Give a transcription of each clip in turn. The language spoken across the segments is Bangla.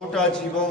গোটা জীবন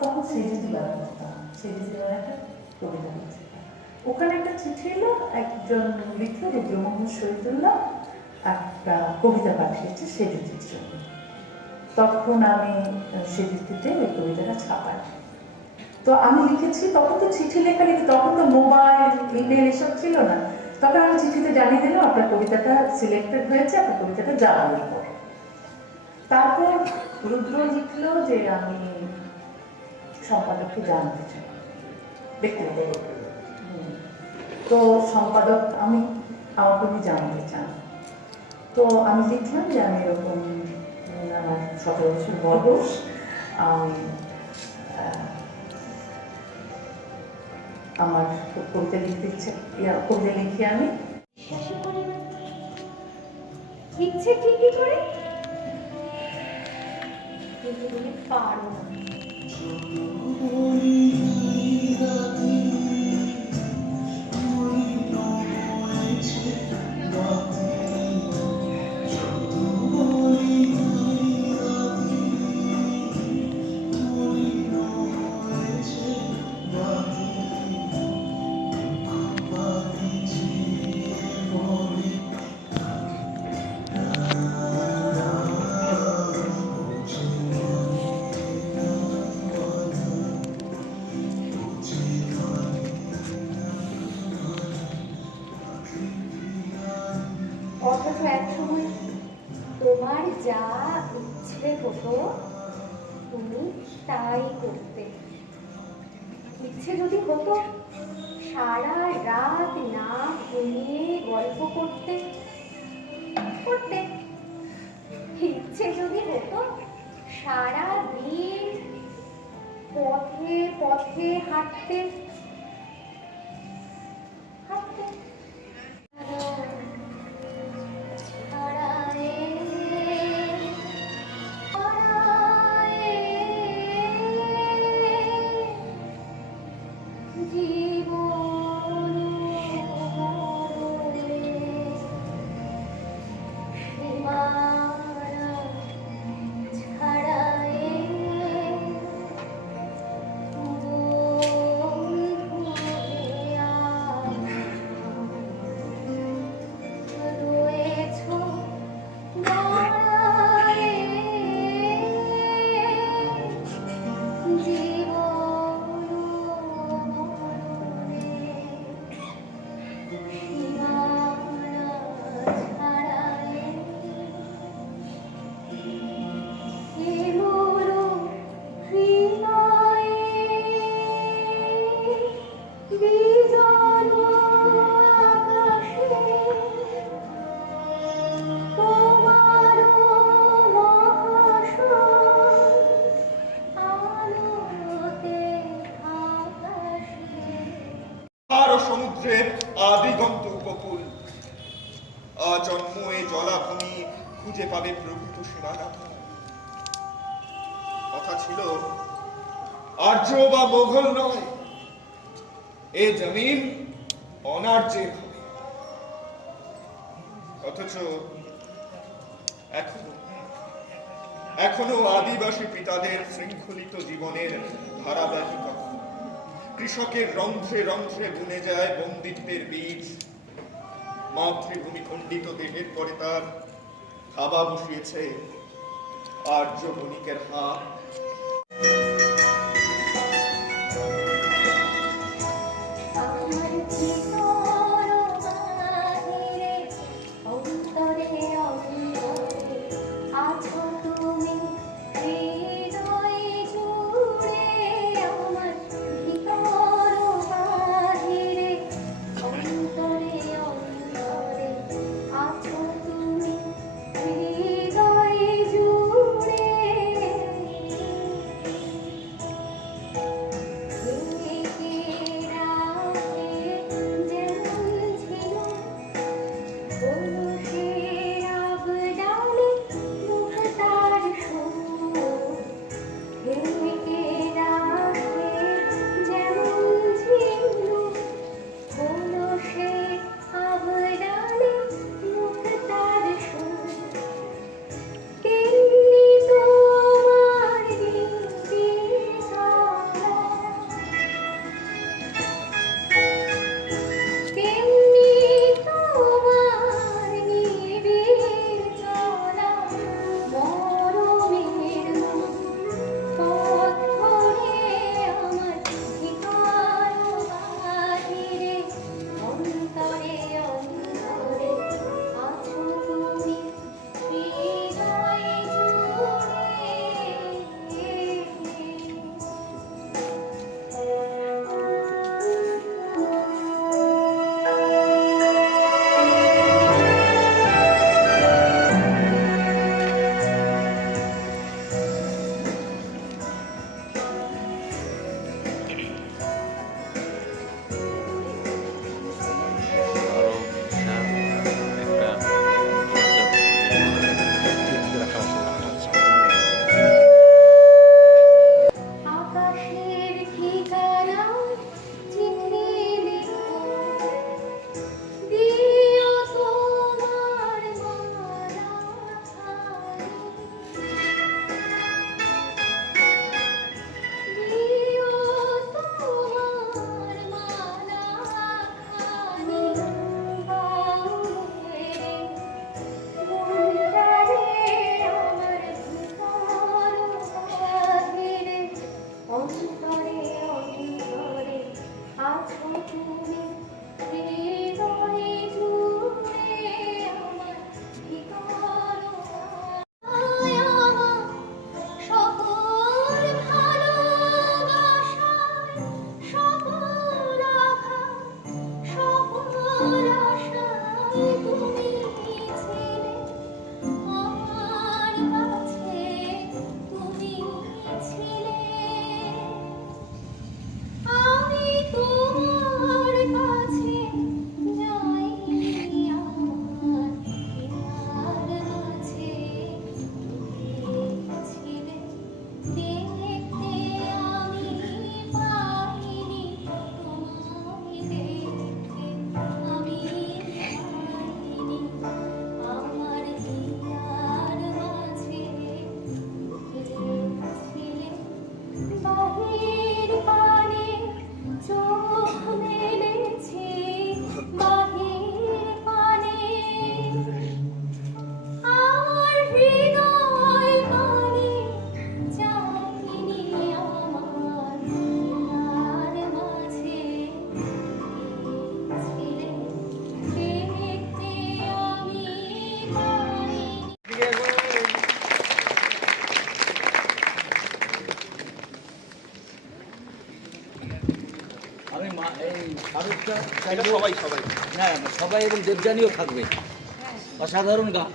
তখন সেজুদি বার করতাম সেজুদি বার একটা কবিতা লিখছিলাম ওখানে একটা চিঠি এলো, একজন লিখলো রুদ্র মোহাম্মদ শহীদুল্লাহ একটা কবিতা পাঠিয়েছে সেজুদির জন্য। তখন আমি সেজুদিতে ওই কবিতাটা ছাপাই। তো আমি লিখেছি, তখন তো চিঠি লেখা লিখি, তখন তো মোবাইল, ইমেল এসব ছিল না। তখন আমি চিঠিতে জানিয়ে দিলাম, আপনার কবিতাটা সিলেক্টেড হয়েছে, আপনার কবিতাটা যাওয়ার পর। তারপর রুদ্র লিখলো যে আমি সম্পাদককে জানতে চাই। ব্যক্তিগত তো সম্পাদক আমি, আমাকে উনি জানতে চান। তো আমি লিখলাম যে আমি এরকম আমার সতেরো বছর বয়স, আমি আমার কবিতা লিখতে ইচ্ছে কবিতা লিখে আমি। ইচ্ছে ঠিকই করে। কিন্তু তুমি পারো না। অথচ যা ইচ্ছে হতো তুমি তাই করতে। ইচ্ছে যদি হতো, সারা রাত না ঘুমিয়ে গল্প করতে। করতে। ইচ্ছে যদি হতো, সারা দিন পথে পথে হাঁটতে। You. আর্য বা মোঘল নয়। এ জমিন অনার্যের অথচ এখনও এখনও আদিবাসী পিতাদের শৃঙ্খলিত জীবনের ধারাবাহিকতা। কৃষকের রন্ধ্রে রন্ধ্রে বুনে যায় বন্দিত্বের বীজ। মাতৃভূমি খণ্ডিত দেহের পরে তার খাবা বসিয়েছে আর্য বণিকের হাত। Thank you. সবাই সবাই। হ্যাঁ সবাই এবং দেবযানীও থাকবে। অসাধারণ গান।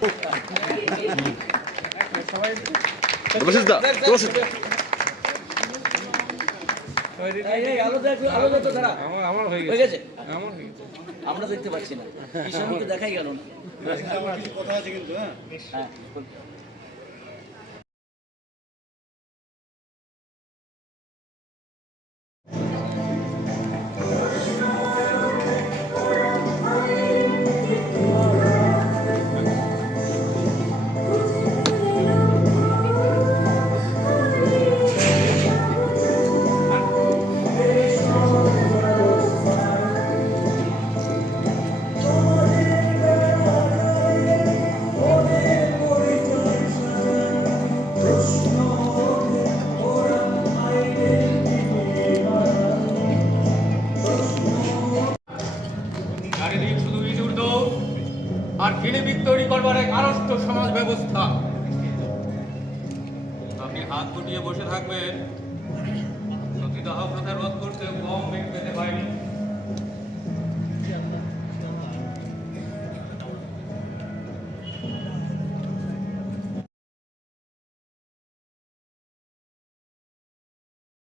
হয়ে? আমরা দেখতে পাচ্ছি না। দেখাই গেল না। হ্যাঁ হাত গুটিয়ে বসে থাকবেন। সতীদাহ প্রথা রোধ করতে কম বেগ পেতে পারেনি।